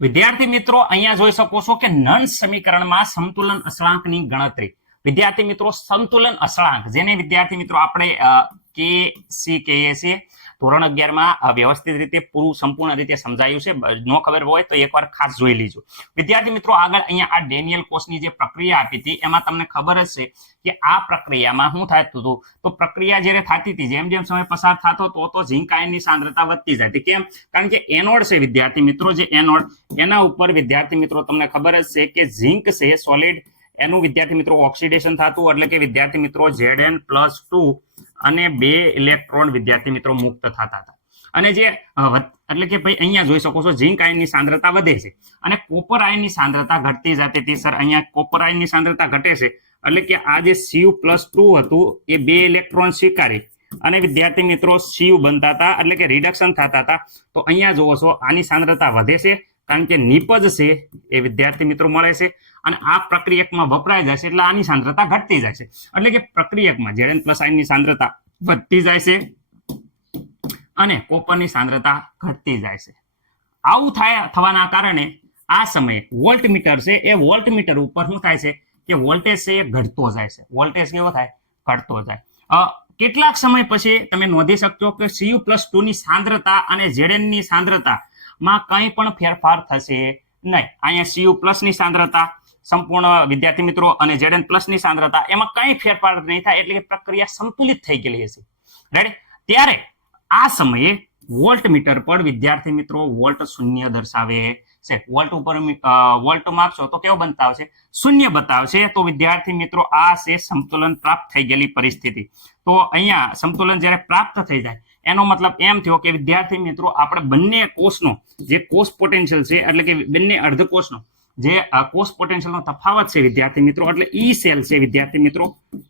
વિદ્યાર્થી મિત્રો અહીંયા જોઈ શકો છો કે નન સમીકરણમાં સમતુલન અસળાંકની ગણતરી. વિદ્યાર્થી મિત્રો સંતુલન અસળાંક જેને વિદ્યાર્થી મિત્રો આપણે કે સી કહીએ છીએ ધોરણ 11 માં વ્યવસ્થિત રીતે પૂરું સંપૂર્ણ રીતે સમજાયું છે. નો ખબર હોય તો એકવાર ખાસ જોઈ લીજો. વિદ્યાર્થી મિત્રો આગળ અહીંયા આ ડેનિયલ કોસની જે પ્રક્રિયા આપી હતી એમાં તમને ખબર જ છે કે આ પ્રક્રિયામાં શું થતું હતું. તો પ્રક્રિયા જ્યારે થતી હતી જેમ જેમ સમય પસાર થતો તો ઝિંક આયનની સાંદ્રતા વધતી જતી. કેમ? કારણ કે એનોડ છે વિદ્યાર્થી મિત્રો, જે એનોડ એના ઉપર વિદ્યાર્થી મિત્રો તમને ખબર જ છે કે ઝિંક છે સોલિડ, એનું વિદ્યાર્થી મિત્રો ઓક્સિડેશન થતું, એટલે કે વિદ્યાર્થી મિત્રો Zn+2 અને 2 ઇલેક્ટ્રોન વિદ્યાર્થી મિત્રો મુક્ત થતા હતા. અને જે એટલે કે ભાઈ અહીંયા જોઈ શકો છો ઝિંક આયનની સાંદ્રતા વધે છે અને કોપર આયનની સાંદ્રતા ઘટતી જતી હતી. સર અહીંયા કોપર આયનની સાંદ્રતા ઘટે છે એટલે કે આ જે Cu+2 હતું એ 2 ઇલેક્ટ્રોન સ્વીકારી અને વિદ્યાર્થી મિત્રો Cu બનતા હતા, એટલે કે રિડક્શન થતા હતા. તો અહીંયા જોવો છો આની સાંદ્રતા વધે છે કારણ કે નિપજ છે એ વિદ્યાર્થી મિત્રો મળે છે અને આ પ્રક્રિયકમાં વપરાય જાય છે એટલે આની સાંદ્રતા ઘટતી જાય છે. એટલે કે પ્રક્રિયકમાં Zn+ આયનની સાંદ્રતા વધતી જાય છે અને કોપરની સાંદ્રતા ઘટતી જાય છે. આવું થવાના કારણે આ સમયે વોલ્ટમીટર છે એ વોલ્ટમીટર ઉપર શું થાય છે કે વોલ્ટેજ છે એ ઘટતો જાય છે. વોલ્ટેજ કેવો થાય? ઘટતો જાય. કેટલાક સમય પછી તમે નોંધી શકશો કે Cu+2 ની સાંદ્રતા અને Zn ની સાંદ્રતા માં કંઈ પણ ફેરફાર થશે નહીં. અહીંયા Cu+ ની સાંદ્રતા સંપૂર્ણ વિદ્યાર્થી મિત્રો અને Zn+ ની સાંદ્રતા એમાં કંઈ ફેરફાર નહીં થાય, એટલે કે પ્રક્રિયા સંતુલિત થઈ ગયેલી હશે. રાઈટ? ત્યારે આ સમયે વોલ્ટમીટર પર વિદ્યાર્થી મિત્રો વોલ્ટ શૂન્ય દર્શાવે છે. વોલ્ટ ઉપર વોલ્ટ માપશો તો કેવો બતાવશે? શૂન્ય બતાવશે. તો વિદ્યાર્થી મિત્રો આ છે સંતુલન પ્રાપ્ત થઈ ગયેલી પરિસ્થિતિ. તો અહીંયા સંતુલન જ્યારે પ્રાપ્ત થઈ જાય એનો મતલબ એમ થયો કે વિદ્યાર્થી મિત્રો આપણે બંને કોષનો જે કોષ પોટેન્શિયલ છે, એટલે કે બંને અર્ધકોષનો જે કોષ પોટેન્શિયલનો તફાવત છે વિદ્યાર્થી મિત્રો, એટલે ઈ સેલ છે વિદ્યાર્થી મિત્રો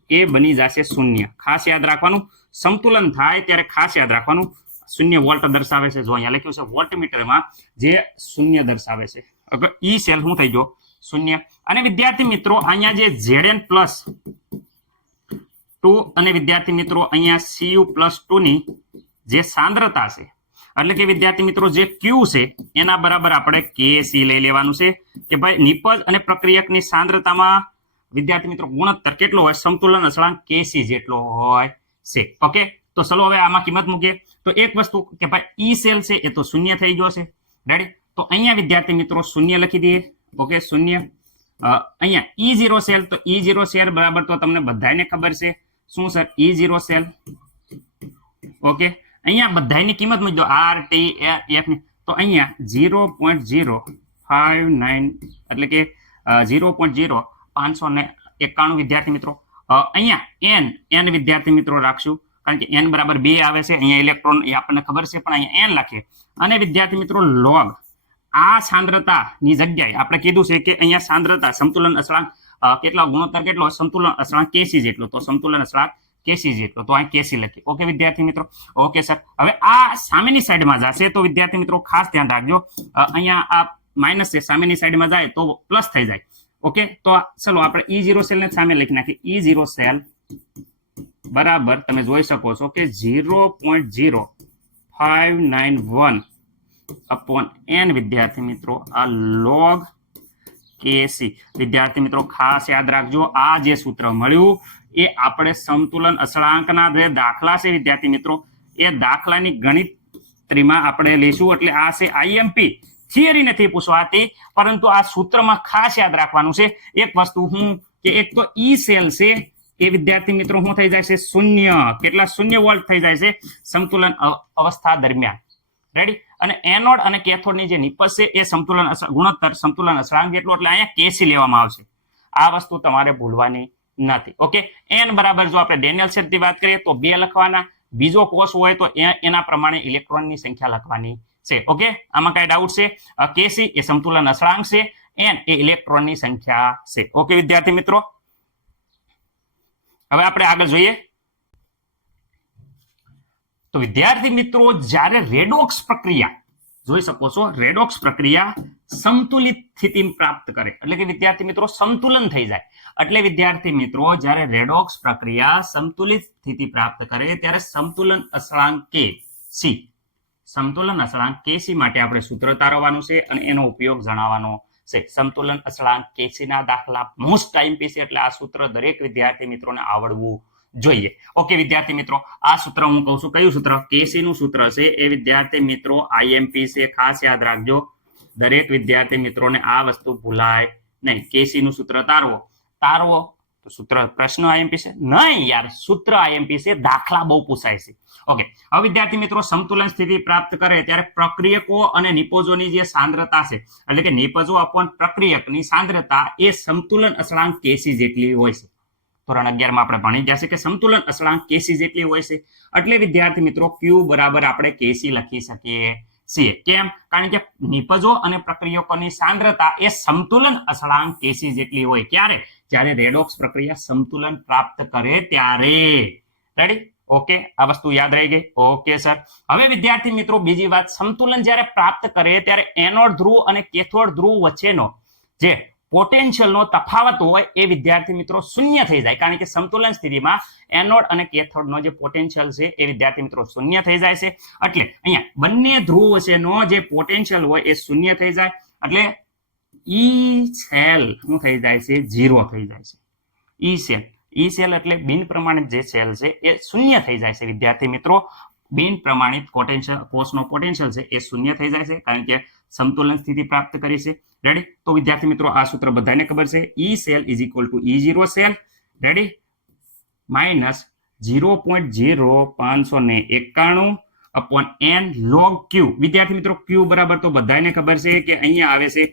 એ બની જશે શૂન્ય. ખાસ યાદ રાખવાનું, સંતુલન થાય ત્યારે ખાસ યાદ રાખવાનું શૂન્ય વોલ્ટ દર્શાવે છે. જો અહીંયા લખ્યું છે વોલ્ટમીટરમાં જે શૂન્ય દર્શાવે છે, અગર ઈ સેલ શું થઈ ગયો? શૂન્ય. અને વિદ્યાર્થી મિત્રો અહીંયા જે Zn+2 અને વિદ્યાર્થી મિત્રો અહીંયા Cu+2 ની જે સાંદ્રતા છે, એટલે કે વિદ્યાર્થી મિત્રો જે Q છે એના બરાબર આપણે Kc લઈ લેવાનું છે કે ભાઈ નિપજ અને પ્રક્રિયકની સાંદ્રતામાં વિદ્યાર્થી મિત્રો ગુણોત્તર કેટલો હોય? સમતુલન અસળાંક Kc જેટલો હોય છે. ઓકે, તો ચલો હવે આમાં કિંમત મૂકીએ. તો એક વસ્તુ કે ભાઈ ઈ સેલ છે એ તો શૂન્ય થઈ ગયો છે. રેડી? તો અહીંયા વિદ્યાર્થી મિત્રો શૂન્ય લખી દઈએ. ઓકે, શૂન્ય. અહીંયા E0 સેલ, તો E0 સેલ બરાબર તો તમને બધાને ખબર છે શું સર? E0 cell. ઓકે, અહીંયા બધાની કિંમત મૂકી દો R T F ની. તો અહીંયા 0.059 એટલે કે 0.0591 વિદ્યાર્થી મિત્રો. અહીંયા n વિદ્યાર્થી મિત્રો રાખશું કારણ કે n બરાબર 2 આવે છે. અહીંયા ઇલેક્ટ્રોન એ આપણને ખબર છે પણ અહીંયા n લખીએ. અને વિદ્યાર્થી મિત્રો લોગ આ સાંદ્રતાની જગ્યાએ આપણે કીધું છે કે અહીંયા સાંદ્રતા સમતુલન અસળાંક કેટલા ગુણોત્તર કેટલો? સંતુલન અસળાંક Kc જેટલો. તો સંતુલન અસળાંક Kc જેટલો. તો અહીં Kc લખીએ. ઓકે વિદ્યાર્થી મિત્રો. Okay sir. હવે આ સામેની સાઈડમાં જશે તો વિદ્યાર્થી મિત્રો ખાસ ધ્યાન રાખજો, અહીંયા આ માઇનસ છે, સામેની સાઈડમાં જાય તો પ્લસ થઈ જાય. ઓકે, તો ચલો આપણે E0 સેલને સામે લખી નાખીએ. E0 સેલ બરાબર તમે જોઈ શકો છો કે 0.0591 અપોન n વિદ્યાર્થી મિત્રો આ લોગ Kc. વિદ્યાર્થી મિત્રો ખાસ યાદ રાખજો, આ જે સૂત્ર મળ્યું એ આપણે સમતુલન અસળાંકના જે દાખલા છે વિદ્યાર્થી મિત્રો એ દાખલાની ગણિતરીમાં આપણે લઈશું. એટલે આ છે IMP, થિયરી નથી પૂછવાતી, પરંતુ આ સૂત્રમાં ખાસ યાદ રાખવાનું છે એક વસ્તુ હું કે એક તો ઈ સેલ છે એ વિદ્યાર્થી મિત્રો શું થઈ જાય છે? શૂન્ય. કેટલા? શૂન્ય વોલ્ટ થઈ જાય છે સમતુલન અવસ્થા દરમિયાન. રેડી? અને એનોડ અને કેથોડની જે નિપજ છે એ સમતુલન ગુણોત્તર સમતુલન અસળાંક જેટલો, એટલે અહીંયા Kc લેવામાં આવશે. આ વસ્તુ તમારે ભૂલવાની નથી. ઓકે, n બરાબર જો આપણે ડેનિયલ સેલની વાત કરીએ તો 2 લખવાના, બીજો કોષ હોય તો એના પ્રમાણે ઇલેક્ટ્રોનની સંખ્યા લખવાની છે. ઓકે, આમાં કઈ ડાઉટ છે? Kc એ સમતુલન અસળાંક છે, n એ ઇલેક્ટ્રોનની સંખ્યા છે. ઓકે વિદ્યાર્થી મિત્રો, હવે આપણે આગળ જોઈએ. તો વિદ્યાર્થી મિત્રો જ્યારે રેડોક્સ પ્રક્રિયા જોઈ શકો છો, રેડોક્સ પ્રક્રિયા સંતુલિત સ્થિતિ પ્રાપ્ત કરે એટલે કે વિદ્યાર્થી મિત્રો સંતુલન થઈ જાય, એટલે વિદ્યાર્થી મિત્રો જ્યારે રેડોક્સ પ્રક્રિયા સંતુલિત સ્થિતિ પ્રાપ્ત કરે ત્યારે સંતુલન અસળાંક Kc સમતુલન અસળાંક કેસી માટે આપણે સૂત્ર તારવવાનું છે અને એનો ઉપયોગ જણાવવાનો છે. સમતુલન અસળાંક કેસીના દાખલા મોસ્ટ ટાઈમ પીસ એટલે આ સૂત્ર દરેક વિદ્યાર્થી મિત્રોને આવડવું જોઈએ. ઓકે વિદ્યાર્થી મિત્રો, આ સૂત્ર હું કહું છું કયું સૂત્ર? કેસી નું સૂત્ર છે એ વિદ્યાર્થી મિત્રો આઈએમપી છે, ખાસ યાદ રાખજો. દરેક વિદ્યાર્થી મિત્રોને આ વસ્તુ ભૂલાય નહીં. કેસી નું સૂત્ર તારવો તો સૂત્ર પ્રશ્ન આઈએમપી છે નહીં યાર, સૂત્ર આઈએમપી છે, દાખલા બહુ પૂછાય છે. ઓકે, હવે વિદ્યાર્થી મિત્રો સમતુલન સ્થિતિ પ્રાપ્ત કરે ત્યારે પ્રક્રિયકો અને નિપજોની જે સાંદ્રતા છે, એટલે કે નિપજો અપોન પ્રક્રિયકની સાંદ્રતા એ સમતુલન અસળાંક કેસી જેટલી હોય છે. ધોરણ 11 માં આપણે ભણી ગયા છે કે સમતુલન અસળાંક કેસી જેટલી હોય છે. એટલે વિદ્યાર્થી મિત્રો Q બરાબર આપણે કેસી લખી શકીએ છીએ. કેમ? કારણ કે નિપજો અને પ્રક્રિયકોની સાંદ્રતા એ સમતુલન અસળાંક કેસી જેટલી હોય. ક્યારે? જ્યારે રેડોક્સ પ્રક્રિયા સમતુલન પ્રાપ્ત કરે ત્યારે. રેડી? ઓકે, આ વસ્તુ યાદ રહી ગઈ? Okay sir. હવે વિદ્યાર્થી મિત્રો બીજી વાત, સમતુલન જ્યારે પ્રાપ્ત કરે ત્યારે એનોડ ધ્રુવ અને કેથોડ ધ્રુવ વચ્ચેનો જે પોટેન્શિયલનો તફાવત હોય એ વિદ્યાર્થી મિત્રો શૂન્ય થઈ જાય. કારણ કે સમતુલન સ્થિતિમાં એનોડ અને કેથોડનો જે પોટેન્શિયલ છે એ વિદ્યાર્થી મિત્રો શૂન્ય થઈ જાય છે. એટલે અહીંયા બંને ધ્રુવ વચ્ચેનો જે પોટેન્શિયલ હોય એ શૂન્ય થઈ જાય. એટલે ઈ સેલ શું થઈ જાય છે? 0 થઈ જાય છે. ઈ સેલ એટલે બિન પ્રમાણિત જે સેલ છે એ શૂન્ય થઈ જાય છે વિદ્યાર્થી મિત્રો. બિન પ્રમાણિત કોષનો પોટેન્શિયલ છે એ શૂન્ય થઈ જાય છે કારણ કે સમતુલન સ્થિતિ પ્રાપ્ત કરી છે. રેડી? તો વિદ્યાર્થી મિત્રો આ સૂત્ર બધાને ખબર છે. E cell is equal to E0 cell, ready, minus 0.0591 upon n log Q. વિદ્યાર્થી મિત્રો Q બરાબર તો બધાને ખબર છે કે અહીંયા આવે છે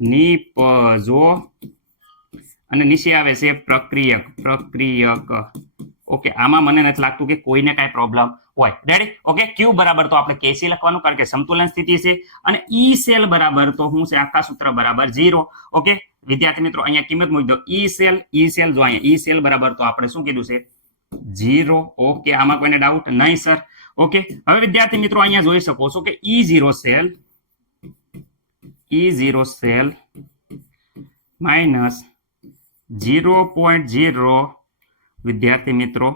નિપજો અને નીચે આવે છે પ્રક્રિયક. ઓકે, આમાં મને નથી લાગતું કે કોઈને કાંઈ પ્રોબ્લેમ હોય. રેડી? ઓકે, Q બરાબર તો આપણે કેસી લખવાનું કારણ કે સમતુલન સ્થિતિ છે અને ઈ સેલ બરાબર તો શું છે? આખા સૂત્ર બરાબર 0. ઓકે વિદ્યાર્થી મિત્રો અહીંયા કિંમત મૂકી દો. ઈ સેલ જો અહીંયા ઈ સેલ બરાબર તો આપણે શું કીધું છે? 0. ઓકે, આમાં કોઈને ડાઉટ નહીં સર? ઓકે, હવે વિદ્યાર્થી મિત્રો અહીંયા જોઈ શકો છો કે E0 સેલ માઇનસ 0.0 વિદ્યાર્થી મિત્રો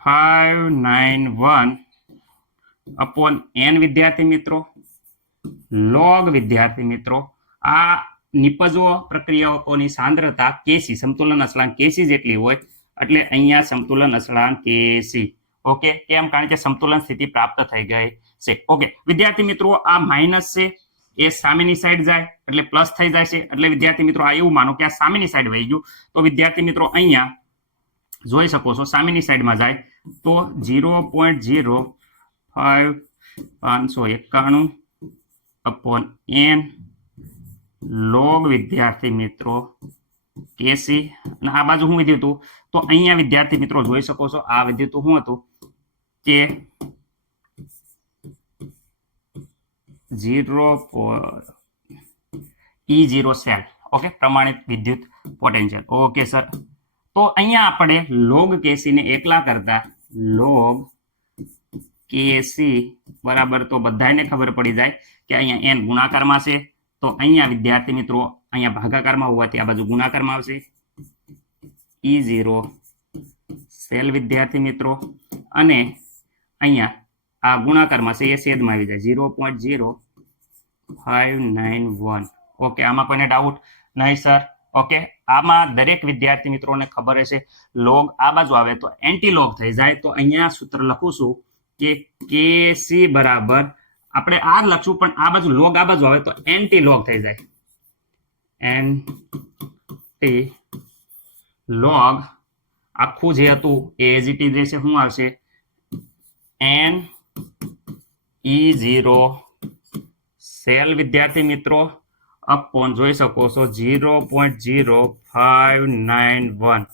591 અપોન n વિદ્યાર્થી મિત્રો log વિદ્યાર્થી મિત્રો આ નિપજો પ્રક્રિયાઓની સાંદ્રતા કેસી સમતુલન અસળાંક કેસી જેટલી હોય એટલે અહીંયા સમતુલન અસળાંક કેસી. ઓકે, કેમ? કારણ કે સમતુલન સ્થિતિ પ્રાપ્ત થઈ ગઈ છે. ઓકે વિદ્યાર્થી મિત્રો આ માઇનસ છે એ સામેની સાઈડ જાય એટલે પ્લસ થઈ જાય છે. એટલે વિદ્યાર્થી મિત્રો આ એવું માનો કે આ સામેની સાઈડ વહી ગયું તો વિદ્યાર્થી મિત્રો અહીંયા જોઈ શકો છો સામેની સાઈડમાં જાય તો 0.0591 અપોન n log વિદ્યાર્થી મિત્રો કેસી. અને આ બાજુ શું વિધ્યું હતું? તો અહીંયા વિદ્યાર્થી મિત્રો જોઈ શકો છો આ વિધ્યું હતું શું હતું કે 0 સેલ. ઓકે, પ્રમાણિત વિદ્યુત પોટેન્શિયલ. ઓકે સર, તો અહીંયા આપણે લોગ કેસી ને એકલા કરતા લોગ કેસી બરાબર તો બધાને ખબર પડી જાય કે અહીંયા n ગુણાકારમાં છે તો અહીંયા વિદ્યાર્થી મિત્રો અહીંયા ભાગાકારમાં હોવાથી આ બાજુ ગુણાકારમાં આવશે. E0 સેલ વિદ્યાર્થી મિત્રો અને અહીંયા આ ગુણાકારમાં છે એ છેદમાં આવી જાય 0.0591. ઓકે, આમાં કોઈને ડાઉટ નહીં સર? ઓકે, આમાં દરેક વિદ્યાર્થી મિત્રોને ખબર હશે લોગ આ બાજુ આવે તો એન્ટી લોગ થઈ જાય. તો અહીંયા સૂત્ર લખું છું કે કેસી બરાબર આપણે આ લખશું પણ આ બાજુ લોગ આ બાજુ આવે તો એન્ટી લોગ થઈ જાય. એન્ટી લોગ આખું જે હતું એ એઝ ઇટ ઇઝ રહેશે. શું આવશે? n E0 સેલ વિદ્યાર્થી મિત્રો અપોન જોઈ શકો છો 0.0591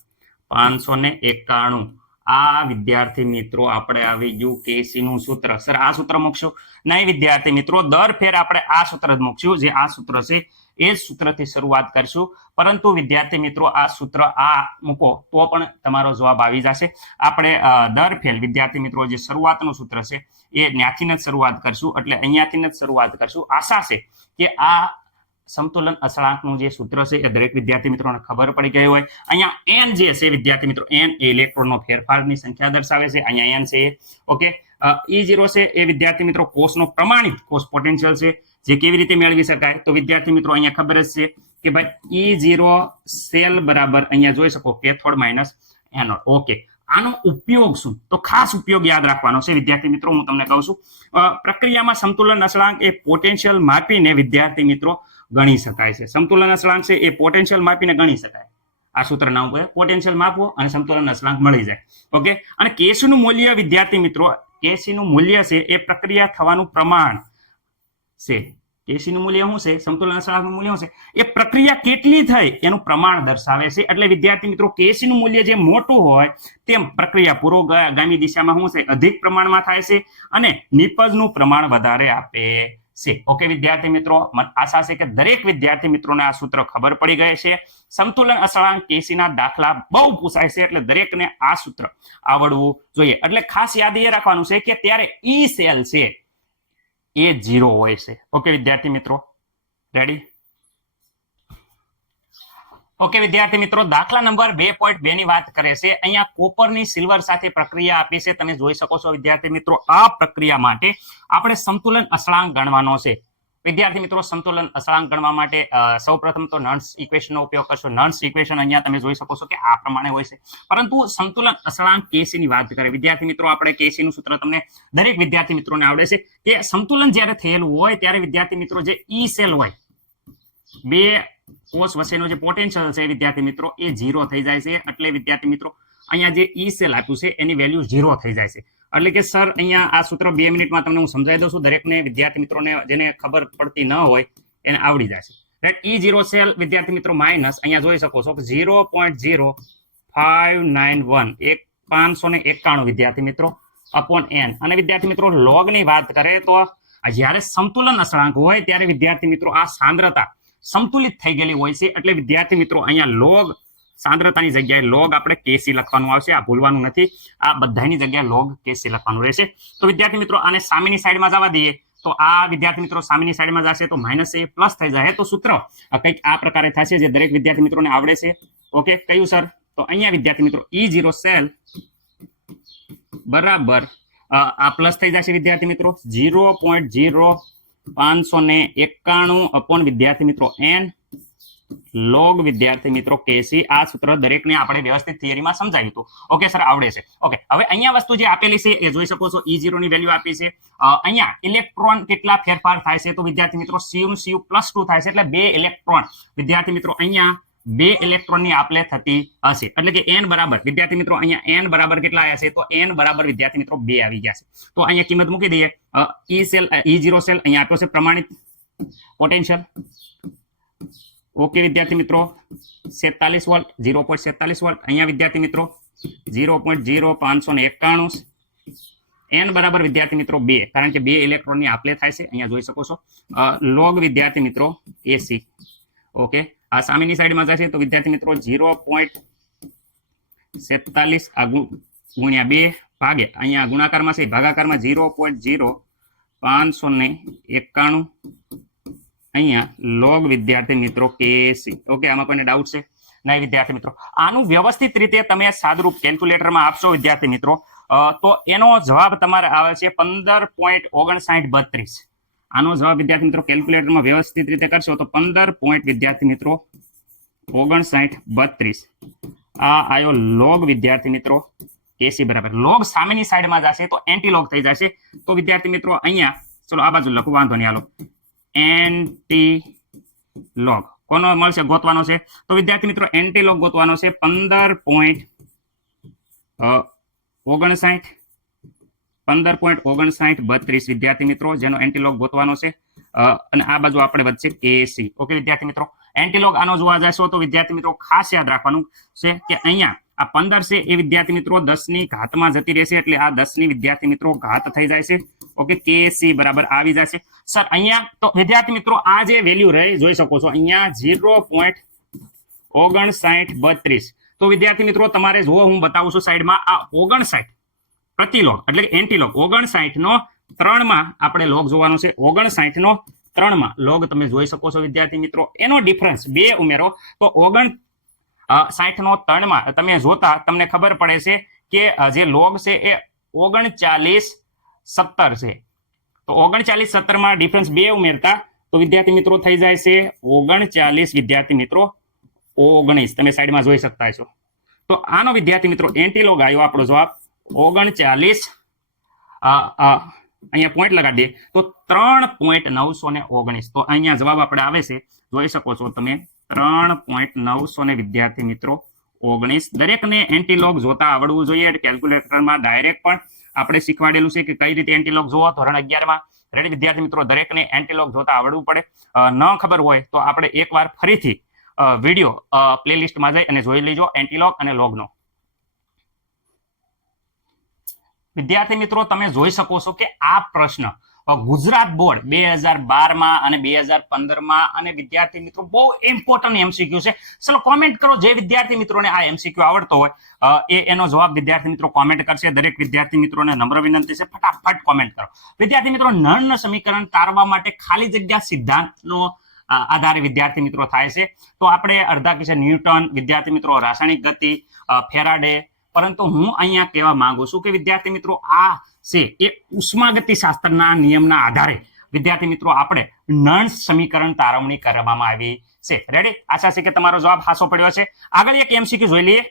591. આ વિદ્યાર્થી મિત્રો આપણે આવી ગયું કેસી નું સૂત્ર. સર આ સૂત્ર મૂકશું નહીં વિદ્યાર્થી મિત્રો, દર ફેર આપણે આ સૂત્ર જ મૂકશું. જે આ સૂત્ર છે એ જ સૂત્રથી શરૂઆત કરશું. પરંતુ વિદ્યાર્થી મિત્રો આ સૂત્ર આ મૂકો તો પણ તમારો જવાબ આવી જશે. આપણે દર ફેર વિદ્યાર્થી મિત્રો જે શરૂઆતનું સૂત્ર છે એ ત્યાંથી જ શરૂઆત કરશું. એટલે અહીંયાથી જ શરૂઆત કરશું. આશા છે કે આ સમતુલન અસળાંકનું જે સૂત્ર છે એ દરેક વિદ્યાર્થી મિત્રોને ખબર પડી ગઈ હોય. અહીંયા n જે છે વિદ્યાર્થી મિત્રો, n એ ઇલેક્ટ્રોનનો ફેરફારની સંખ્યા દર્શાવે છે. અહીંયા n છે. ઓકે, E0 છે એ વિદ્યાર્થી મિત્રો કોષનો પ્રમાણિત કોષ પોટેન્શિયલ છે, જે કેવી રીતે મેળવી શકાય? તો વિદ્યાર્થી મિત્રો અહીંયા ખબર જ છે કે ભાઈ E0 સેલ બરાબર અહીંયા જોઈ શકો કેથોડ માઇનસ એનોડ. ઓકે, આનો ઉપયોગ શું? તો ખાસ ઉપયોગ યાદ રાખવાનો છે વિદ્યાર્થી મિત્રો. હું તમને કહું છું, પ્રક્રિયામાં સમતુલન અસળાંક એ પોટેન્શિયલ માપીને વિદ્યાર્થી મિત્રો ગણી શકાય છે. સમતુલન અસળાંક છે એ પોટેન્શિયલ માપીને ગણી શકાય. આ સૂત્ર નામ ઉપર પોટેન્શિયલ માપવો અને સમતુલન અસળાંક મળી જાય. ઓકે, અને કેસનું મૂલ્ય વિદ્યાર્થી મિત્રો, કેસીનું મૂલ્ય છે એ પ્રક્રિયા થવાનું પ્રમાણ છે. કેસીનું મૂલ્ય શું છે? સમતુલન અસળાંકનું મૂલ્ય શું છે? એ પ્રક્રિયા કેટલી થઈ એનું પ્રમાણ દર્શાવે છે. એટલે વિદ્યાર્થી મિત્રો કેસીનું મૂલ્ય જે મોટું હોય તેમ પ્રક્રિયા પુરોગામી દિશામાં શું છે? અધિક પ્રમાણમાં થાય છે અને નિપજનું પ્રમાણ વધારે આપે છે. ઓકે વિદ્યાર્થી મિત્રો, આશા છે કે દરેક વિદ્યાર્થી મિત્રોને આ સૂત્ર ખબર પડી ગઈ છે. સમતુલન અસળાંક કેસીના દાખલા બહુ પૂછાય છે, એટલે દરેકને આ સૂત્ર આવડવું જોઈએ. એટલે ખાસ યાદ એ રાખવાનું છે કે ત્યારે ઈ સેલ છે એ 0 હોય છે. ઓકે વિદ્યાર્થી મિત્રો, રેડી? ઓકે વિદ્યાર્થી મિત્રો, દાખલા નંબર 2.2 ની વાત કરે છે. અહીંયા કોપરની સિલ્વર સાથે પ્રક્રિયા આપી છે. તમે જોઈ શકો છો વિદ્યાર્થી મિત્રો, આ પ્રક્રિયા માટે આપણે સમતુલન અસળાંક ગણવાનો છે. વિદ્યાર્થી મિત્રો, સમતુલન અસળાંક ગણવા માટે સૌપ્રથમ તો નર્ન્સ ઇક્વેશનનો ઉપયોગ કરશો. નર્ન્સ ઇક્વેશન અહીંયા તમે જોઈ શકો છો કે આ પ્રમાણે હોય છે. પરંતુ સંતુલન અસળાંક કેસીની વાત કરે વિદ્યાર્થી મિત્રો, આપણે કેસીનું સૂત્ર તમને દરેક વિદ્યાર્થી મિત્રોને આવડે છે કે સંતુલન જ્યારે થયેલું હોય ત્યારે વિદ્યાર્થી મિત્રો જે ઈ સેલ હોય, બે કોષ વચ્ચેનો જે પોટેન્શિયલ છે વિદ્યાર્થી મિત્રો એ 0 થઈ જાય છે. એટલે વિદ્યાર્થી મિત્રો અહીંયા જે ઈ સેલ આપ્યું છે એની વેલ્યુ 0 થઈ જાય છે. એટલે કે સર અહીંયા આ સૂત્ર 2 મિનિટમાં તમને હું સમજાવી દઉં છું. દરેકને વિદ્યાર્થી મિત્રોને જેને ખબર પડતી ન હોય એને આવડી જાય છે. રાઈટ? E0 સેલ વિદ્યાર્થી મિત્રો માઇનસ અહીંયા જોઈ શકો છો કે 0.0591 591 વિદ્યાર્થી મિત્રો અપોન n. અને વિદ્યાર્થી મિત્રો લોગની વાત કરે તો જ્યારે સમતુલન અસળાંક હોય ત્યારે વિદ્યાર્થી મિત્રો આ સાંદ્રતા સંતુલિત થઈ ગયેલી હોય છે. એટલે વિદ્યાર્થી મિત્રો અહીંયા લોગ સાંદ્રતાની જગ્યાએ લોગ આપણે કેસી લખવાનું આવશે. આ ભૂલવાનું નથી. આ બધાની જગ્યાએ લોગ કેસી લખવાનું રહેશે. તો વિદ્યાર્થી મિત્રો આને સામેની સાઈડમાં જવા દઈએ તો આ વિદ્યાર્થી મિત્રો સામેની સાઈડમાં જશે તો માઇનસ એ પ્લસ થઈ જાય. તો સૂત્ર કંઈક આ પ્રકારે થશે જે દરેક વિદ્યાર્થી મિત્રોને આવડે છે. ઓકે, કયું સર? તો અહીંયા વિદ્યાર્થી મિત્રો E0 સેલ બરાબર આ પ્લસ થઈ જશે વિદ્યાર્થી મિત્રો 0.0591 અપોન વિદ્યાર્થી મિત્રો n લોગ વિદ્યાર્થી મિત્રો કેસી. આ સૂત્ર દરેકને આપણે વ્યવસ્થિત થિયરીમાં સમજાવ્યું હતું. ઓકે સર, આવડે છે. ઓકે, હવે અહીંયા વસ્તુ જે આપેલી છે એ જોઈ શકો છો. E0 ની વેલ્યુ આપી છે. અહીંયા ઇલેક્ટ્રોન કેટલા ફેરફાર થાય છે? તો વિદ્યાર્થી મિત્રો CU +2 થાય છે. એટલે 2 ઇલેક્ટ્રોન વિદ્યાર્થી મિત્રો અહીંયા 2 ઇલેક્ટ્રોનની આપલે થતી હશે. એટલે કે n બરાબર વિદ્યાર્થી મિત્રો અહીંયા n બરાબર કેટલા આવ્યા છે? તો n બરાબર વિદ્યાર્થી મિત્રો 2 આવી ગયા છે. તો અહીંયા કિંમત મૂકી દઈએ. E0 સેલ અહીંયા આપ્યો છે પ્રમાણિત પોટેન્શિયલ. ઓકે વિદ્યાર્થી મિત્રો 47 વોલ્ટ 0.47 વોલ્ટ. અહીંયા વિદ્યાર્થી મિત્રો 0.0591 n બરાબર વિદ્યાર્થી મિત્રો 2, કારણ કે 2 ઇલેક્ટ્રોનની આપલે થાય છે. અહીંયા જોઈ શકો છો. લોગ વિદ્યાર્થી મિત્રો AC. ઓકે, આ સામેની સાઈડમાં જશે તો વિદ્યાર્થી મિત્રો 0.47 ગુણ્યા 2 ભાગે અહીંયા ગુણાકારમાં છે, ભાગાકારમાં 0.0591 અહીંયા લોગ વિદ્યાર્થી મિત્રો કેસી. ઓકે, આમાં કોઈને ડાઉટ છે? નહીં વિદ્યાર્થી મિત્રો. આનું વ્યવસ્થિત રીતે તમે સાદુરૂપ કેલ્ક્યુલેટરમાં આપશો વિદ્યાર્થી મિત્રો તો એનો જવાબ તમારે આવે છે 15.5932. આનો જવાબ વિદ્યાર્થી મિત્રો કેલ્ક્યુલેટરમાં વ્યવસ્થિત રીતે કરશો તો 15. વિદ્યાર્થી મિત્રો 5932 આ આયો લોગ વિદ્યાર્થી મિત્રો કેસી બરાબર. લોગ સામેની સાઈડમાં જશે તો એન્ટી લોગ થઈ જશે. તો વિદ્યાર્થી મિત્રો અહીંયા ચલો આ બાજુ લખું, વાંધો નહીં, હાલો. એન્ટી લોગ કોનો મળશે ગોતવાનો છે? તો વિદ્યાર્થી મિત્રો એન્ટી લોગ ગોતવાનો છે 15.5932 વિદ્યાર્થી મિત્રો, જેનો એન્ટી લોગ ગોતવાનો છે. અને આ બાજુ આપણે વધશે કેસી. ઓકે વિદ્યાર્થી મિત્રો, એન્ટી લોગ આનો જોવા જશો તો વિદ્યાર્થી મિત્રો ખાસ યાદ રાખવાનું છે કે અહીંયા આ 15 છે એ વિદ્યાર્થી મિત્રો 10 ની ઘાતમાં જતી રહેશે. એટલે આ 10 ની વિદ્યાર્થી મિત્રો ઘાત થઈ જાય છે. ઓકે, કેસી બરાબર આવી જશે. સર અહીંયા તો વિદ્યાર્થી મિત્રો આ જે વેલ્યુ રહે જોઈ શકો છો અહીંયા 0.5932. તો વિદ્યાર્થી મિત્રો તમારે જુઓ, હું બતાવું છું સાઈડમાં, આ 59 પ્રતિ લોગ એટલે કે એન્ટી લોગ. 59 નો 3 માં આપણે લોગ જોવાનો છે. 59 નો 3 માં લોગ તમે જોઈ શકો છો વિદ્યાર્થી મિત્રો, એનો ડિફરન્સ 2 ઉમેરો તો 59 તમે જોતા તમને ખબર પડે છે કે જે લોગ છે એ 39:17 છે. તો 39:17 ડિફરન્સ 2 ઉમેરતા તો વિદ્યાર્થી મિત્રો થઈ જાય છે 39 વિદ્યાર્થી મિત્રો 19. તમે સાઈડમાં જોઈ શકતા છો. તો આનો વિદ્યાર્થી મિત્રો એન્ટીલોગ આવ્યો આપણો જવાબ 39. અહીંયા પોઈન્ટ લગાડી દઈએ તો 3.919. તો અહીંયા જવાબ આપણે આવે છે, જોઈ શકો છો તમે 3.900 વિદ્યાર્થી મિત્રો 19. દરેકને એન્ટીલોગ જોતા આવડવું જોઈએ. કેલ્ક્યુલેટરમાં ડાયરેક્ટ પણ આપણે શીખવાડેલું છે કે કઈ રીતે એન્ટીલોગ જોવો ધોરણ 11માં. રેડી વિદ્યાર્થી મિત્રો, દરેકને એન્ટીલોગ જોતા આવડવું પડે. ન ખબર હોય તો આપણે એકવાર ફરીથી વિડીયો પ્લેલિસ્ટમાં જઈ અને જોઈ લેજો એન્ટીલોગ અને લોગનો. વિદ્યાર્થી મિત્રો, તમે જોઈ શકો છો કે આ પ્રશ્ન ગુજરાત બોર્ડ 2012માં અને 2015માં અને વિદ્યાર્થી મિત્રો બહુ ઇમ્પોર્ટન્ટ એમસીક્યુ છે. ચલો કોમેન્ટ કરો જે વિદ્યાર્થી મિત્રોને આ એમસીક્યુ આવડતો હોય એનો જવાબ વિદ્યાર્થી મિત્રો કોમેન્ટ કરશે. દરેક વિદ્યાર્થી મિત્રોને નમ્ર વિનંતી છે, ફટાફટ કોમેન્ટ કરો. વિદ્યાર્થી મિત્રો, નળનું સમીકરણ તારવા માટે ખાલી જગ્યા સિદ્ધાંતનો આધારે વિદ્યાર્થી મિત્રો થાય છે. તો આપણે અડધા કિસ્સે ન્યૂટન, વિદ્યાર્થી મિત્રો રાસાયણિક ગતિ, ફેરાડે, પરંતુ હું અહીંયા કહેવા માંગુ છું કે વિદ્યાર્થી મિત્રો આ છે એ ઉષ્માગતિ શાસ્ત્રના નિયમના આધારે વિદ્યાર્થી મિત્રો આપણે નળ સમીકરણ તારવણી કરવામાં આવી છે. રેડી? આશા છે કે તમારો જવાબ હાસો પડ્યો છે. આગળ એક એમસીક્યુ જોઈ લઈએ.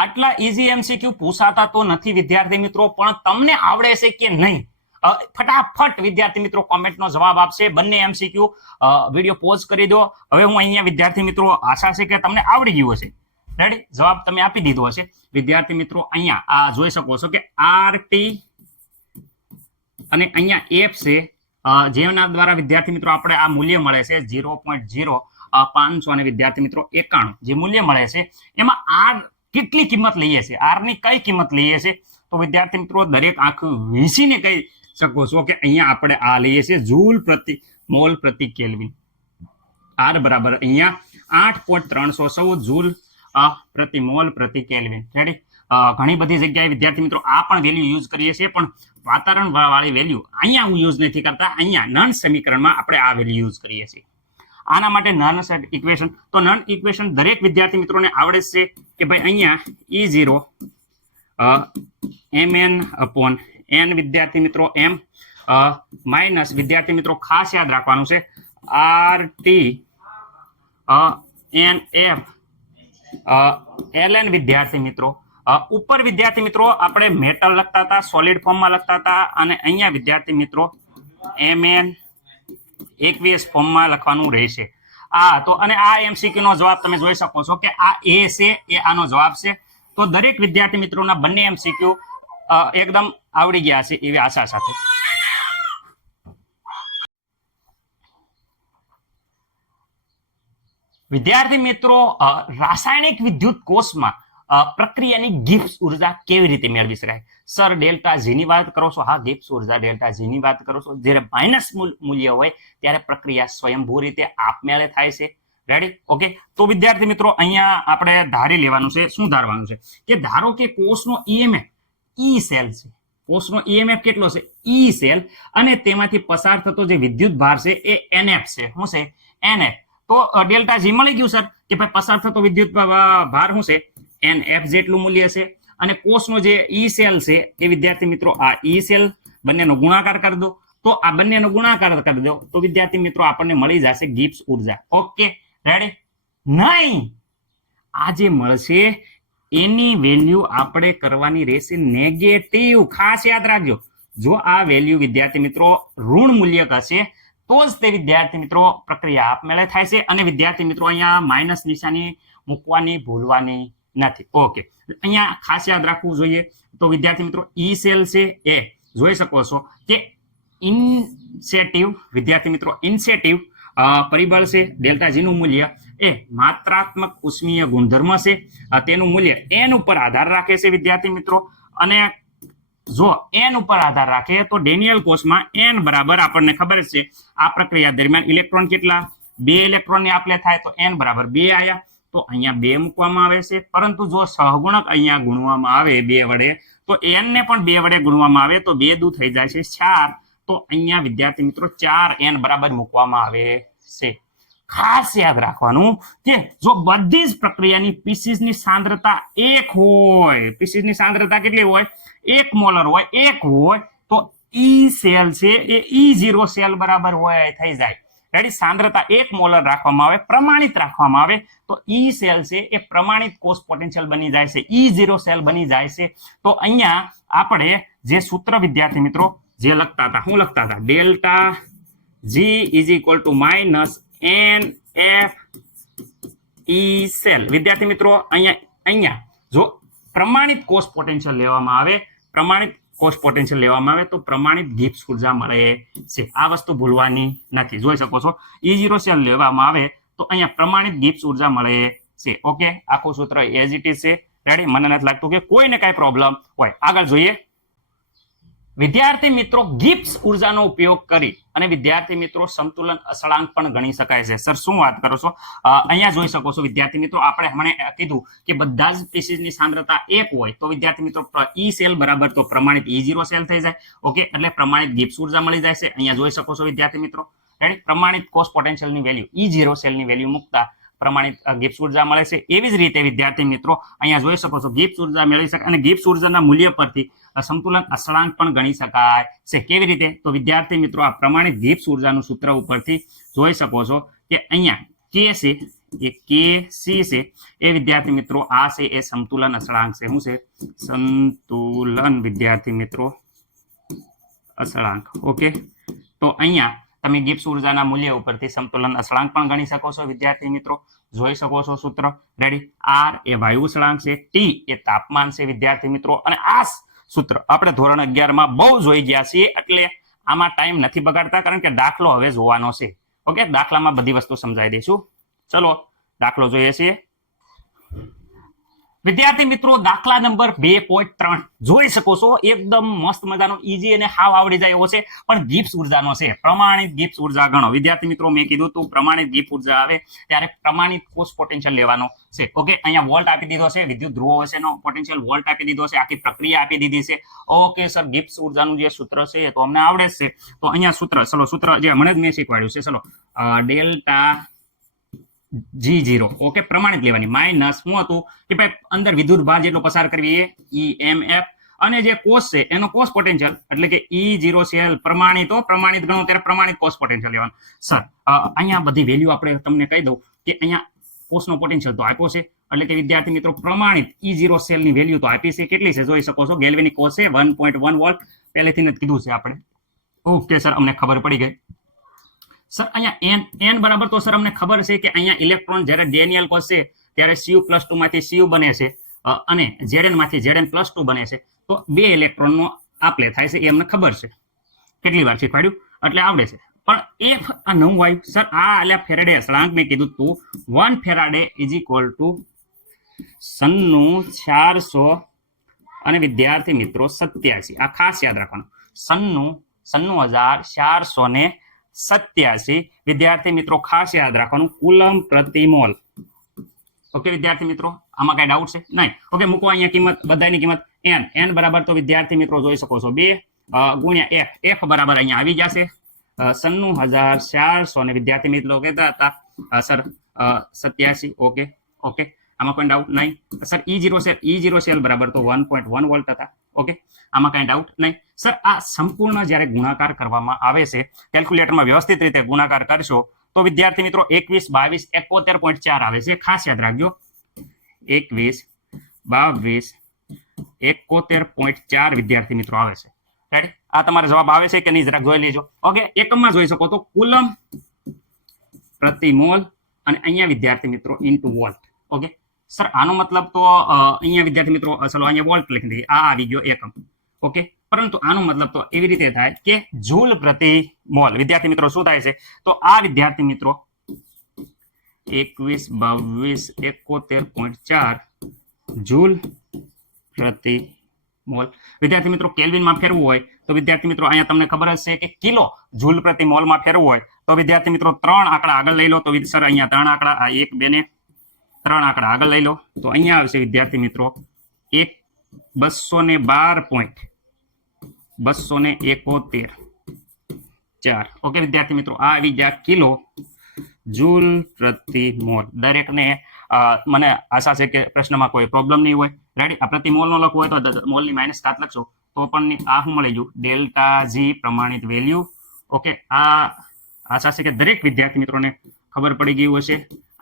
આટલા ઈઝી એમસીક્યુ પૂછાતા તો નથી વિદ્યાર્થી મિત્રો, પણ તમને આવડે છે કે નહીં ફટાફટ વિદ્યાર્થી મિત્રો કોમેન્ટનો જવાબ આપશે. બંને એમસીક્યુ વિડીયો પોઝ કરી દો. હવે હું અહીંયા વિદ્યાર્થી મિત્રો આશા છે કે તમને આવડી ગયું હશે. રેડી? જવાબ તમે આપી દીધો હશે. વિદ્યાર્થી મિત્રો અહીંયા આ જોઈ શકો છો કે RT અને અહીંયા F છે, જેના દ્વારા વિદ્યાર્થી મિત્રો આપણે આ મૂલ્ય મળે છે 0.0500 અને વિદ્યાર્થી મિત્રો 91 જે મૂલ્ય મળે છે એમાં R કેટલી કિંમત લઈએ છે, R ની કઈ કિંમત લઈએ છે, તો વિદ્યાર્થી મિત્રો દરેક આંખું વીસીને કહી શકો છો કે અહીંયા આપણે આ લઈએ છીએ જૂલ પ્રતિ મોલ પ્રતિ કેલ્વિન. R બરાબર અહીંયા 8.314 જૂલ પ્રતિ મોલ પ્રતિ કેલ્વિન. રેડી? ઘણી બધી જગ્યાએ વિદ્યાર્થી મિત્રો આ પણ વેલ્યુ યુઝ કરીએ છીએ, પણ વાતાવરણ વાળી વેલ્યુ અહીંયા હું યુઝ નથી કરતા. અહીંયા નન સમીકરણમાં આપણે આ વેલ્યુ યુઝ કરીએ છીએ. આના માટે નન ઇક્વેશન, તો નન ઇક્વેશન દરેક વિદ્યાર્થી મિત્રોને આવડે છે કે ભાઈ અહીંયા E0 mn upon n વિદ્યાર્થી મિત્રો m માઇનસ વિદ્યાર્થી મિત્રો ખાસ યાદ રાખવાનું છે RT NF ln વિદ્યાર્થી મિત્રો. ઉપર વિદ્યાર્થી મિત્રો આપણે મેટલ લખતા હતા, સોલિડ ફોર્મમાં લખતા હતા, અને અહીંયા વિદ્યાર્થી મિત્રો mn aqueous ફોર્મમાં લખવાનું રહેશે. તો અને આ એમસીક્યુ નો જવાબ તમે જોઈ શકો છો કે આ એ છે એ આનો જવાબ છે. તો દરેક વિદ્યાર્થી મિત્રોના બંને એમસીક્યુ એકદમ આવડી ગયા છે એવી આશા સાથે. વિદ્યાર્થી મિત્રો, રાસાયણિક વિદ્યુત કોષમાં પ્રક્રિયાની ગિબ્સ ઉર્જા કેવી રીતે મેળવી શકાય? સર ડેલ્ટા જી ની વાત કરો છો? હા, ગિબ્સ ઉર્જા ડેલ્ટા જી ની વાત કરો છો. જ્યારે માઇનસ મૂલ્ય હોય ત્યારે પ્રક્રિયા સ્વયંભૂ રીતે આપમેળે થાય છે. રેડી? ઓકે. તો વિદ્યાર્થી મિત્રો અહીંયા આપણે ધારી લેવાનું છે. શું ધારવાનું છે કે ધારો કે કોષનો EMF E સેલ છે. કોષનો EMF કેટલો છે? E સેલ, અને તેમાંથી પસાર થતો જે વિદ્યુત ભાર છે એ NF છે. શું છે? NF. તો ડેલ્ટા જી મળી ગયું સર કે ભાઈ પસાર થતો વિદ્યુત ભાર શું છે? NF જેટલું મૂલ્ય છે. અને કોષનો જે E સેલ છે એ વિદ્યાર્થી મિત્રો આ E સેલ બંનેનો ગુણાકાર કરી દો. તો આ બંનેનો ગુણાકાર કરી દો તો વિદ્યાર્થી મિત્રો આપણને મળી જશે ગિબ્સ ઉર્જા. Okay, ready? નહીં, આ જે મળશે એની વેલ્યુ આપણે કરવાની રહેશે નેગેટિવ. ખાસ યાદ રાખજો, જો આ વેલ્યુ વિદ્યાર્થી મિત્રો ઋણ મૂલ્ય હશે તો જ તે વિદ્યાર્થી મિત્રો પ્રક્રિયા આપમેળે થાય છે. અને વિદ્યાર્થી મિત્રો અહીંયા માઇનસ નિશાની મૂકવાની ભૂલવાની નથી. ઓકે, અહીંયા ખાસ યાદ રાખવું જોઈએ. તો વિદ્યાર્થી મિત્રો E સેલ છે એ જોઈ શકો છો કે ઇન્સેટિવ વિદ્યાર્થી મિત્રો ઇન્સેટિવ પરિબળ છે. ડેલ્ટા જી નું મૂલ્ય એ માત્રાત્મક ઉષ્મીય ગુણધર્મ છે. તેનું મૂલ્ય n ઉપર આધાર રાખે છે વિદ્યાર્થી મિત્રો. અને જો n ઉપર આધાર રાખે તો ડેનિયલ કોષમાં n બરાબર આપણને ખબર છે આ પ્રક્રિયા દરમિયાન ઇલેક્ટ્રોન કેટલા? 2 ઇલેક્ટ્રોનની આપલે થાય તો n બરાબર 2 આયા. તો અહીંયા 2 મૂકવામાં આવે છે. પરંતુ જો સહગુણક અહીંયા ગુણવામાં આવે 2 વડે તો n ને પણ 2 વડે ગુણવામાં આવે તો 2 દૂ થઈ જાય છે 4. તો અહીંયા વિદ્યાર્થી મિત્રો 4n બરાબર મૂકવામાં આવે છે. ખાસ યાદ રાખવાનું કે જો બધી જ પ્રક્રિયાની પીસીસની સાંદ્રતા 1 હોય, પીસીસની સાંદ્રતા કેટલી હોય? 1 મોલર હોય, 1 હોય, તો ઈ સેલ છે એ E0 સેલ બરાબર હોય થઈ જાય. રેડી? સાંદ્રતા 1 મોલર રાખવામાં આવે, પ્રમાણિત રાખવામાં આવે, તો ઈ સેલ છે એ પ્રમાણિત કોષ પોટેન્શિયલ બની જાય છે, E0 સેલ બની જાય છે. તો અહીંયા આપણે જે સૂત્ર વિદ્યાર્થી મિત્રો જે લખતા હતા, શું લખતા હતા? Delta G is equal two minus NF E cell. વિદ્યાર્થી મિત્રો અહીંયા જો પ્રમાણિત કોષ પોટેન્શિયલ લેવામાં આવે, પ્રમાણિત કોષ પોટેન્શિયલ લેવામાં આવે તો પ્રમાણિત ગિબ્સ ઉર્જા મળે છે. આ વસ્તુ ભૂલવાની નથી. જોઈ શકો છો E0 સેલ લેવામાં આવે તો અહીંયા પ્રમાણિત ગિબ્સ ઉર્જા મળે છે. ઓકે, આખું સૂત્ર એઝ ઇટ ઇઝ છે. રેડી? મને નથી લાગતું કે કોઈને કઈ પ્રોબ્લેમ હોય. આગળ જોઈએ. વિદ્યાર્થી મિત્રો ગિબ્સ ઉર્જાનો ઉપયોગ કરી અને વિદ્યાર્થી મિત્રો સંતુલન અસળાંક પણ ગણી શકાય છે. સર શું વાત કરો છો? અહીંયા જોઈ શકો છો વિદ્યાર્થી મિત્રો, આપણે હમણે કીધું કે બધા જ પીસીસની સાંદ્રતા 1 હોય તો વિદ્યાર્થી મિત્રો ઈ સેલ બરાબર તો પ્રમાણિત E0 સેલ થઈ જાય. ઓકે, એટલે પ્રમાણિત ગિબ્સ ઉર્જા મળી જાય છે. અહીંયા જોઈ શકો છો વિદ્યાર્થી મિત્રો. રેડી? પ્રમાણિત કોષ પોટેન્શિયલની વેલ્યુ E0 સેલની વેલ્યુ મૂકતા પ્રમાણિત ગિબ્સ ઉર્જા મળે છે. એવી જ રીતે વિદ્યાર્થી મિત્રો અહીંયા જોઈ શકો છો ગિબ્સ ઉર્જા મેળવી શકાય અને ગિબ્સ ઉર્જાના મૂલ્ય પરથી સંતુલન અસળાંક પણ ગણી શકાય છે. કેવી રીતે? તો વિદ્યાર્થી મિત્રો આ પ્રમાણિત ગિબ્સ ઉર્જાનું સૂત્ર ઉપરથી જોઈ શકો છો કે અહીંયા કે છે એ KC છે એ વિદ્યાર્થી મિત્રો આ છે એ સંતુલન અસળાંક છે. શું છે? સંતુલન વિદ્યાર્થી મિત્રો અસળાંક. ઓકે, તો અહીંયા તમે ગિબ્સ ઉર્જાના મૂલ્ય ઉપરથી સંતુલન અસળાંક પણ ગણી શકો છો વિદ્યાર્થી મિત્રો. જોઈ શકો છો સૂત્ર. રેડી? R એ વાયુ અસળાંક છે, T એ તાપમાન છે વિદ્યાર્થી મિત્રો. અને આ સૂત્ર આપણે ધોરણ 11 માં બહુ જોઈ ગયા છીએ, એટલે આમાં ટાઈમ નથી બગાડતા કારણ કે દાખલો હવે જોવાનો છે. ઓકે, દાખલામાં બધી વસ્તુ સમજાવી દઈશું. ચલો દાખલો જોઈએ છીએ. વિદ્યાર્થી મિત્રો દાખલા નંબર 2.3 જોઈ શકો છો. એકદમ મસ્ત મજાનો ઈઝી અને હાવ આવડી જાય એવો છે, પણ ગિબ્સ ઉર્જાનો છે. પ્રમાણિત ગિબ્સ ઉર્જા ગણો. વિદ્યાર્થી મિત્રો મેં કીધું તું પ્રમાણિત ગિબ્સ ઉર્જા આવે ત્યારે પ્રમાણિત કોષ પોટેન્શિયલ લેવાનો છે. ઓકે, અહીંયા વોલ્ટ આપી દીધો છે, વિદ્યુત ધ્રુવો વચ્ચેનો પોટેન્શિયલ વોલ્ટ આપી દીધો છે, આખી પ્રક્રિયા આપી દીધી છે. ઓકે સર, ગિબ્સ ઉર્જાનું જે સૂત્ર છે એ તો અમને આવડે જ છે. તો અહીંયા સૂત્ર, ચલો સૂત્ર જે હમણાં જ મેં શીખવાડ્યું છે, ચલો ડેલ્ટા G0 ઓકે પ્રમાણિત લેવાની, માઇનસ શું હતું કે ભાઈ અંદર વિદ્યુત ભાર જેટલો પસાર કરવી એ EMF, અને જે કોષ છે એનો કોષ પોટેન્શિયલ એટલે કે E0 સેલ પ્રમાણિત ગણો ત્યારે પ્રમાણિત કોષ પોટેન્શિયલ લેવાનું. સર અહીંયા બધી વેલ્યુ આપણે તમને કહી દઉં કે અહીંયા કોષનો પોટેન્શિયલ તો આપ્યો છે, એટલે કે વિદ્યાર્થી મિત્રો પ્રમાણિત E0 સેલની વેલ્યુ તો આપી છે. કેટલી છે જોઈ શકો છો. ગેલ્વેનિક કોષ છે 1.1 વોલ્ટ, પહેલેથી જ કીધું છે આપણે. ઓકે સર, અમને ખબર પડી ગઈ. સર અહીંયા n બરાબર તો સર અમને ખબર છે કે અહીંયા ઇલેક્ટ્રોન જ્યારે ડેનિયલ કોષ છે ત્યારે Cu+2 માંથી Cu બને છે અને Zn માંથી Zn+2 બને છે. તો 2 ઇલેક્ટ્રોનનો આપલે થાય છે એ અમને ખબર છે. કેટલી વાર શીખવાડ્યું એટલે આવડે છે. પણ F આ નવું આવ્યું સર, આ એટલે ફેરાડે અસળાંક મેં કીધું તું 1 ફેરાડે ઇઝ ઇક્વલ ટુ 96,400 અને વિદ્યાર્થી મિત્રો 87. આ ખાસ યાદ રાખવાનું. 96,487 વિદ્યાર્થી મિત્રો ખાસ યાદ રાખવાનું કુલમ પ્રતિ મોલ. ઓકે વિદ્યાર્થી મિત્રો, આમાં કઈ ડાઉટ છે? નહીં. ઓકે, મૂકો અહીંયા કિંમત, બધાની કિંમત n બરાબર તો વિદ્યાર્થી મિત્રો જોઈ શકો છો 2 ગુણ્યા f બરાબર અહીંયા આવી જશે 96,400 અને વિદ્યાર્થી મિત્રો કહેતા હતા સર 87. ઓકે ઓકે, આમાં કોઈ ડાઉટ નહીં. સર E0 સેલ બરાબર તો 1.1 વોલ્ટ હતા. ઓકે, આમાં કઈ ડાઉટ નહીં. સર આ સંપૂર્ણ જ્યારે ગુણાકાર કરવામાં આવે છે કેલ્ક્યુલેટરમાં વ્યવસ્થિત રીતે ગુણાકાર કરશો તો વિદ્યાર્થી મિત્રો 21, 22, 71.4 આવે છે. ખાસ યાદ રાખજો 21, 22, 71.4 વિદ્યાર્થી મિત્રો આવે છે. રાઈટ? આ તમારો જવાબ આવે છે કે નહીં જરાક જોઈ લેજો. ઓકે, એકમમાં જોઈ શકો તો કુલમ પ્રતિ મોલ અને અહીંયા વિદ્યાર્થી મિત્રો ઇન્ટુ વોલ્ટ. ઓકે સર, આનો મતલબ તો અહીંયા વિદ્યાર્થી મિત્રો ચલો અહીંયા વોલ્ટ લખી દઈએ, આ આવી ગયો એકમ. ઓકે, પરંતુ આનો મતલબ તો એવી રીતે થાય કે જૂલ પ્રતિ મોલ. વિદ્યાર્થી મિત્રો શું થાય છે તો આ વિદ્યાર્થી મિત્રો 21, 22, 71.4 જૂલ પ્રતિ મોલ. વિદ્યાર્થી મિત્રો કેલ્વિનમાં ફેરવું હોય તો વિદ્યાર્થી મિત્રો અહીંયા તમને ખબર જ છે કે કિલો જૂલ પ્રતિ મોલમાં ફેરવું હોય તો વિદ્યાર્થી મિત્રો 3 આંકડા આગળ લઈ લો. તો સર અહીંયા 3 આંકડા, આ 1, 2 ને 3 આંકડા આગળ લઈ લો તો અહીંયા આવશે વિદ્યાર્થી મિત્રો 212.271 4. ઓકે વિદ્યાર્થી મિત્રો, આ આવી ગયા કિલો જૂલ પ્રતિ મોલ. દરેકને મને આશા છે કે પ્રશ્નમાં કોઈ પ્રોબ્લેમ નહીં હોય. રેડી? આ પ્રતિ મોલ નો લખવું હોય તો મોલની માઇનસ કાત લખશો તો પણ આ શું મળી ગયું? ડેલ્ટા જી પ્રમાણિત વેલ્યુ. ઓકે, આ આશા છે કે દરેક વિદ્યાર્થી મિત્રોને ખબર પડી ગયું હશે,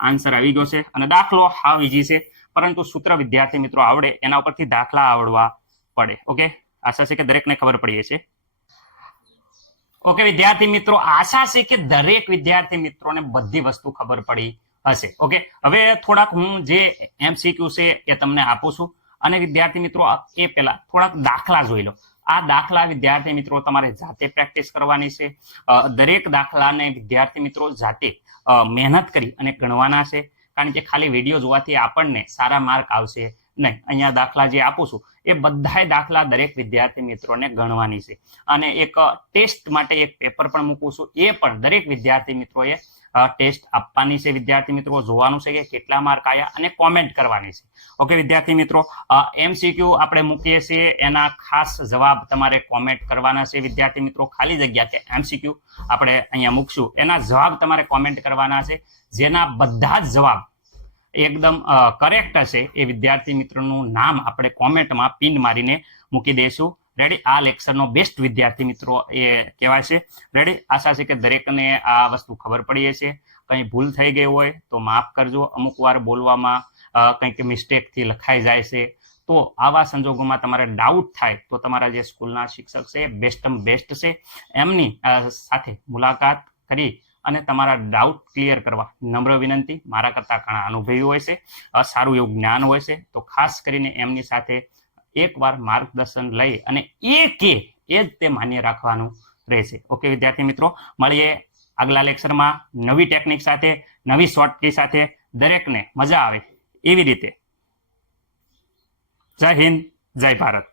આન્સર આવી ગયો છે. અને દાખલો હાવ ઈઝી છે, પરંતુ સૂત્ર વિદ્યાર્થી મિત્રો આવડે એના ઉપરથી દાખલા આવડવા પડે. ઓકે, આશા છે કે દરેકને ખબર પડી હશે. ઓકે વિદ્યાર્થી મિત્રો, આશા છે કે દરેક વિદ્યાર્થી મિત્રોને બધી વસ્તુ ખબર પડી હશે. ઓકે, હવે થોડાક હું જે MCQ છે એ તમને આપું છું, અને વિદ્યાર્થી મિત્રો એ પહેલા થોડાક દાખલા જોઈ લો. આ દાખલા વિદ્યાર્થી મિત્રો તમારે જાતે પ્રેક્ટિસ કરવાની છે. દરેક દાખલાને વિદ્યાર્થી મિત્રો જાતે મહેનત કરી અને ગણવાના છે, કારણ કે ખાલી વિડીયો જોવાથી આપણને સારા માર્ક આવશે નહીં. અહીંયા દાખલા જે આપું છું એ બધાય દાખલા દરેક વિદ્યાર્થી મિત્રોને ગણવાની છે. અને એક ટેસ્ટ માટે એક પેપર પણ મૂકું છું, એ પણ દરેક વિદ્યાર્થી મિત્રોએ ટેસ્ટ આપવાની છે. વિદ્યાર્થી મિત્રો જોવાનું છે કે કેટલા માર્ક આવ્યા અને કોમેન્ટ કરવાની છે. ઓકે વિદ્યાર્થી મિત્રો, MCQ આપણે મૂકીએ છીએ, એના ખાસ જવાબ તમારે કોમેન્ટ કરવાના છે. વિદ્યાર્થી મિત્રો ખાલી જગ્યા કે MCQ આપણે અહીંયા મૂકશું, એના જવાબ તમારે કોમેન્ટ કરવાના છે. જેના બધા જ જવાબ એકદમ કરેક્ટ હશે એ વિદ્યાર્થી મિત્રોનું નામ આપણે કોમેન્ટમાં પિન મારીને મૂકી દઈશું. રેડી? આ લેક્ચરનો બેસ્ટ વિદ્યાર્થી મિત્રો એ કહેવાય છે. રેડી? આશા છે કે દરેકને આ વસ્તુ ખબર પડી હશે. કંઈ ભૂલ થઈ ગઈ હોય તો માફ કરજો. અમુક વાર બોલવામાં કંઈક મિસ્ટેકથી લખાઈ જાય છે, તો આવા સંજોગોમાં તમારે ડાઉટ થાય તો તમારા જે સ્કૂલના શિક્ષક છે બેસ્ટમાં બેસ્ટ છે, એમની સાથે મુલાકાત કરી અને તમારા ડાઉટ ક્લિયર કરવા નમ્ર વિનંતી. મારા કરતાં ઘણા અનુભવી હોય છે, સારું એવું જ્ઞાન હોય છે, તો ખાસ કરીને એમની સાથે એકવાર માર્ગદર્શન લઈ અને એ જ તે માન્ય રાખવાનું રહેશે. ઓકે વિદ્યાર્થી મિત્રો, મળીએ આગલા લેક્ચરમાં નવી ટેકનિક સાથે, નવી શોર્ટકી સાથે. દરેકને મજા આવે એવી રીતે. જય હિન્દ, જય ભારત.